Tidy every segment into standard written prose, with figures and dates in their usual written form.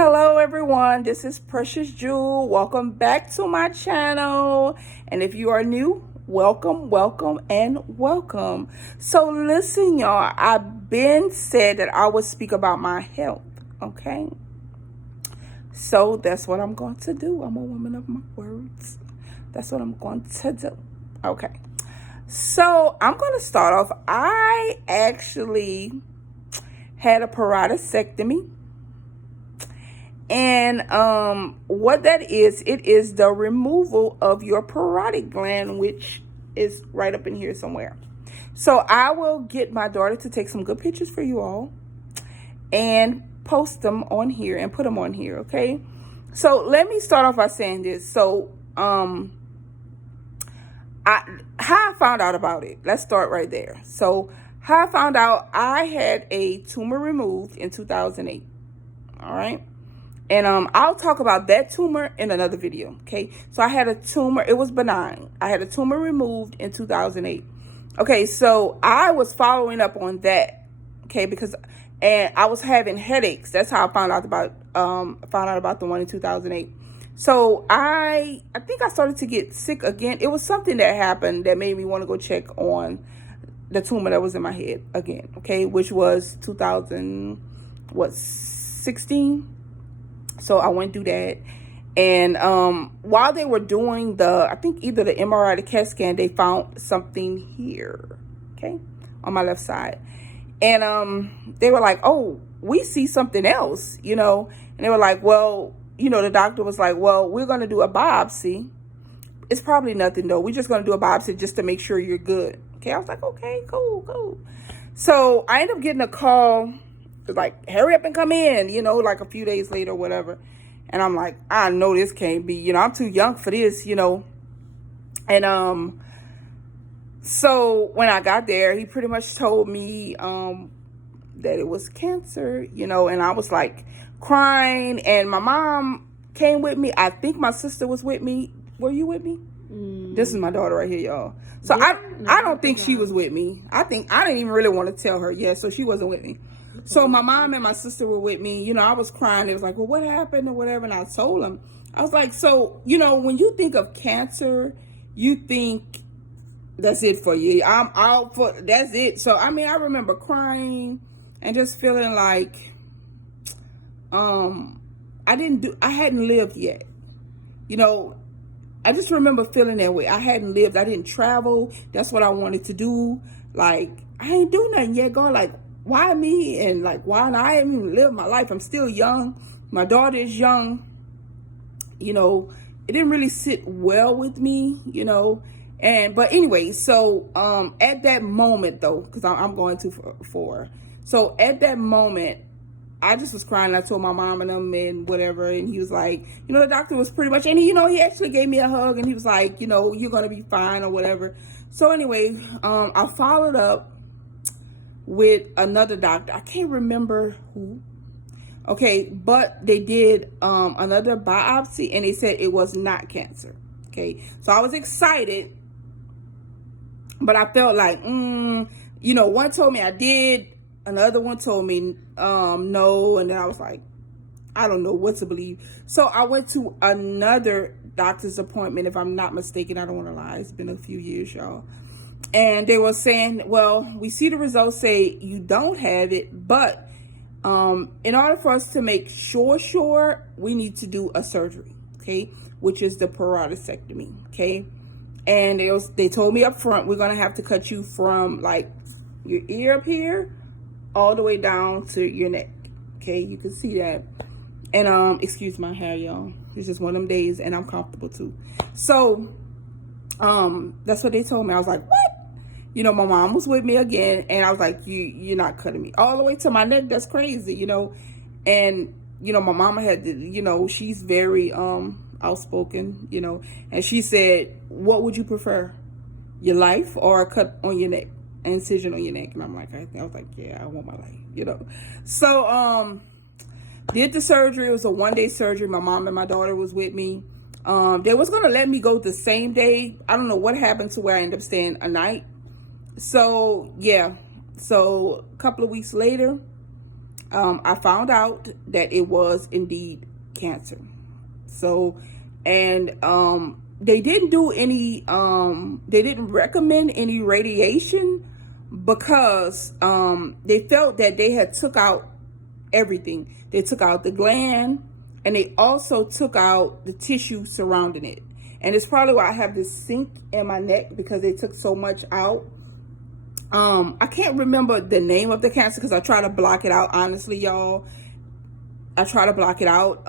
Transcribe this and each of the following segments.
Hello everyone, this is Precious Jewel. Welcome back to my channel. And if you are new, welcome. So listen, y'all, I've been said that I would speak about my health, okay? So that's what I'm going to do. I'm a woman of my words. That's what I'm going to do. Okay. So I'm going to start off. I actually had a parotidectomy. And what that is, it is the removal of your parotid gland, which is right up in here somewhere. So I will get my daughter to take some good pictures for you all and post them on here and put them on here, okay? So let me start off by saying this. So how I found out about it. Let's start right there. So how I found out, I had a tumor removed in 2008. All right. And I'll talk about that tumor in another video, okay? So I had a tumor. It was benign. I had a tumor removed in 2008. Okay, so I was following up on that, okay? And I was having headaches. That's how I found out about the one in 2008. So I think I started to get sick again. It was something that happened that made me want to go check on the tumor that was in my head again, okay? Which was 2016. So I went through that. And while they were doing I think either the MRI or the CAT scan, they found something here, okay, on my left side. And they were like, oh, we see something else, you know. And they were like, well, you know, the doctor was like, well, we're going to do a biopsy. It's probably nothing, though. We're just going to do a biopsy just to make sure you're good. Okay, I was like, okay, cool. So I ended up getting a call, like, hurry up and come in, you know, like a few days later or whatever. And I'm like, I know this can't be, you know, I'm too young for this, you know. And so when I got there, he pretty much told me that it was cancer, you know. And I was like crying, and my mom came with me. I think my sister was with me. Were you with me? This is my daughter right here, y'all. So yeah, I don't think she was with me. I think I didn't even really want to tell her. Yeah, so she wasn't with me. So my mom and my sister were with me. You know, I was crying. It was like, well, what happened or whatever. And I told them. I was like, so, you know, when you think of cancer, you think that's it for you. I'm out for, that's it. So, I mean, I remember crying and just feeling like I hadn't lived yet. You know, I just remember feeling that way. I hadn't lived. I didn't travel. That's what I wanted to do. Like, I ain't do nothing yet. God, like, why me? And like, why not? I haven't even lived my life. I'm still young. My daughter is young. You know, it didn't really sit well with me, you know. But anyway, so at that moment though, because I'm going to for. So at that moment, I just was crying. I told my mom and them and whatever. And he was like, you know, the doctor was pretty much, and he, you know, he actually gave me a hug and he was like, you know, you're going to be fine or whatever. So anyway, I followed up with another doctor. I can't remember who. Okay, but they did another biopsy and they said it was not cancer. Okay, so I was excited, but I felt like, you know, one told me I did, another one told me no, and then I was like, I don't know what to believe. So I went to another doctor's appointment, if I'm not mistaken. I don't want to lie. It's been a few years, y'all. And they were saying, well, we see the results say you don't have it, but in order for us to make sure, we need to do a surgery, okay, which is the parotidectomy, okay. And they told me up front, we're going to have to cut you from like your ear up here all the way down to your neck, okay. You can see that. And excuse my hair, y'all. It's just one of them days, and I'm comfortable too. So that's what they told me. I was like, what? You know, my mom was with me again, and I was like, you're not cutting me all the way to my neck. That's crazy, you know. And, you know, my mama had to, you know, she's very outspoken, you know, and she said, what would you prefer, your life or a cut on your neck, an incision on your neck? And I'm like, I was like, yeah, I want my life, you know. So did the surgery. It was a 1-day surgery. My mom and my daughter was with me. They was going to let me go the same day. I don't know what happened to where I ended up staying a night. So, yeah. So, a couple of weeks later, I found out that it was indeed cancer. So, and they didn't do any, they didn't recommend any radiation because they felt that they had took out everything. They took out the gland, and they also took out the tissue surrounding it. And it's probably why I have this sink in my neck, because they took so much out. I can't remember the name of the cancer because I try to block it out. Honestly, y'all, I try to block it out.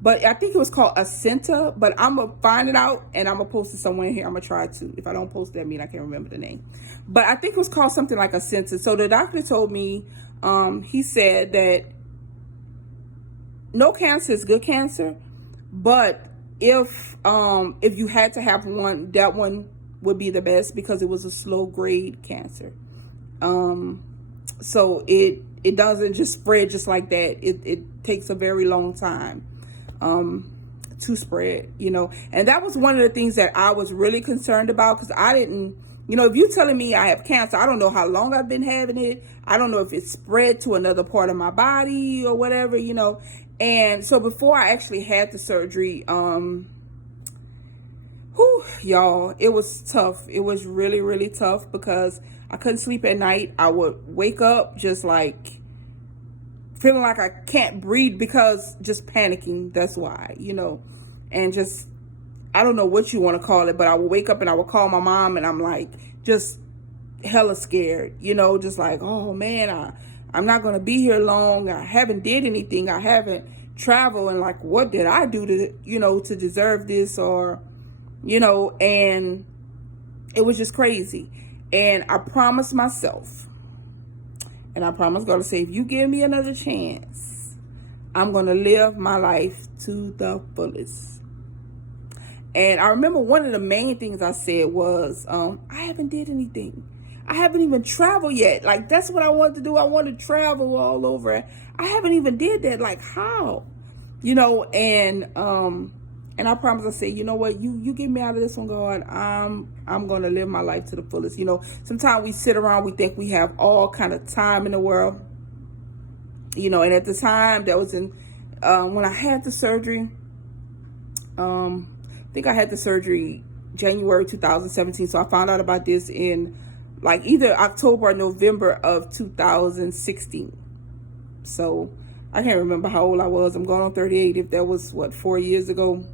But I think it was called Ascenta, but I'm going to find it out and I'm going to post it somewhere in here. I'm going to try to. If I don't post it, I mean, I can't remember the name. But I think it was called something like Ascenta. So the doctor told me, he said that no cancer is good cancer, but if you had to have one, that one would be the best because it was a slow grade cancer. So it doesn't just spread just like that. It takes a very long time to spread, you know. And that was one of the things that I was really concerned about, because I didn't, you know, if you're telling me I have cancer, I don't know how long I've been having it. I don't know if it spread to another part of my body or whatever, you know. And so before I actually had the surgery, y'all, it was tough. It was really, really tough because I couldn't sleep at night. I would wake up just like feeling like I can't breathe, because just panicking. That's why, you know, and just, I don't know what you want to call it, but I would wake up and I would call my mom, and I'm like, just hella scared, you know, just like, oh man, I'm not going to be here long. I haven't did anything. I haven't traveled. And like, what did I do to, you know, to deserve this? Or, you know, and it was just crazy. And I promised myself, and I promised God to say, if you give me another chance, I'm going to live my life to the fullest. And I remember one of the main things I said was, I haven't did anything. I haven't even traveled yet. Like, that's what I wanted to do. I wanted to travel all over. I haven't even did that. Like, how? You know, and I promised, I said, you know what, you get me out of this one, God. I'm going to live my life to the fullest. You know, sometimes we sit around, we think we have all kind of time in the world. You know, and at the time that was in, when I had the surgery, I think I had the surgery January 2017. So I found out about this in like either October or November of 2016. So I can't remember how old I was. I'm going on 38. If that was, what, 4 years ago?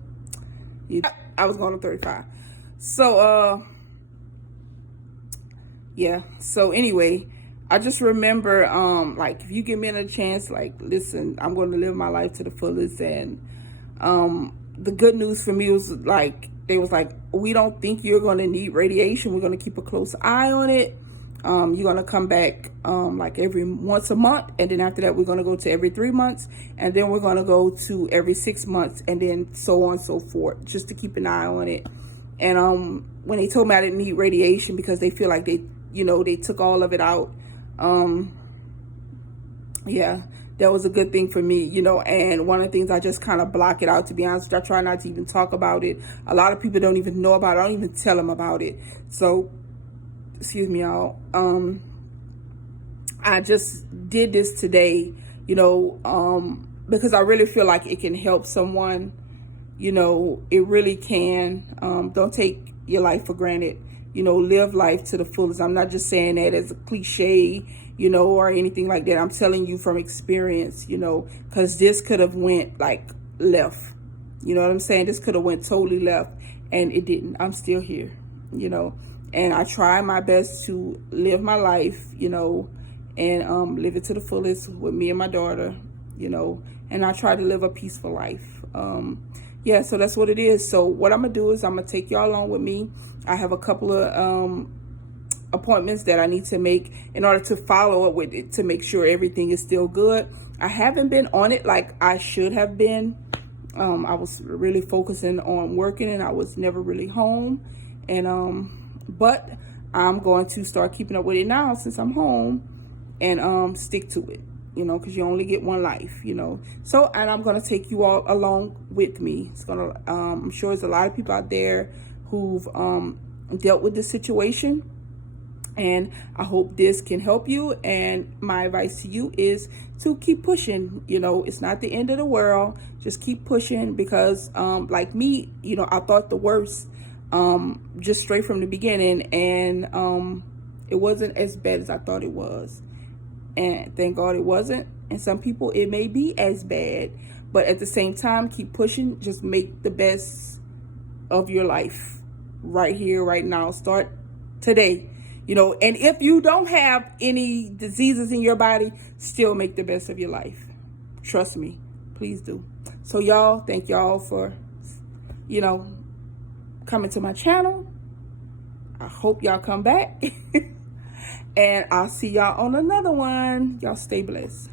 Yeah, I was going on 35. So, yeah. So anyway, I just remember, like, if you give me another chance, like, listen, I'm going to live my life to the fullest. And the good news for me was, like, they was like, we don't think you're going to need radiation. We're going to keep a close eye on it. You're going to come back like every once a month. And then after that, we're going to go to every 3 months. And then we're going to go to every 6 months. And then so on and so forth, just to keep an eye on it. And when they told me I didn't need radiation because they feel like they, you know, they took all of it out. Yeah, that was a good thing for me, you know. And one of the things, I just kind of block it out, to be honest. I try not to even talk about it. A lot of people don't even know about it. I don't even tell them about it. So, excuse me, y'all. I just did this today, you know, because I really feel like it can help someone. You know, it really can. Don't take your life for granted. You know, live life to the fullest. I'm not just saying that as a cliche, you know, or anything like that. I'm telling you from experience, you know, because this could have went like left. You know what I'm saying? This could have went totally left, and it didn't. I'm still here, you know, and I try my best to live my life, you know, and live it to the fullest with me and my daughter, you know, and I try to live a peaceful life. Yeah, so that's what it is. So what I'm going to do is I'm going to take y'all along with me. I have a couple of appointments that I need to make in order to follow up with it to make sure everything is still good. I haven't been on it like I should have been. I was really focusing on working, and I was never really home. And but I'm going to start keeping up with it now since I'm home, and stick to it. You know, because you only get one life, you know. So, and I'm going to take you all along with me. It's going to, I'm sure there's a lot of people out there who've dealt with this situation. And I hope this can help you. And my advice to you is to keep pushing. You know, it's not the end of the world. Just keep pushing, because like me, you know, I thought the worst just straight from the beginning. And it wasn't as bad as I thought it was. And thank God it wasn't. And some people, it may be as bad. But at the same time, keep pushing. Just make the best of your life right here, right now. Start today. You know, and if you don't have any diseases in your body, still make the best of your life. Trust me. Please do. So y'all, thank y'all for, you know, coming to my channel. I hope y'all come back. And I'll see y'all on another one. Y'all stay blessed.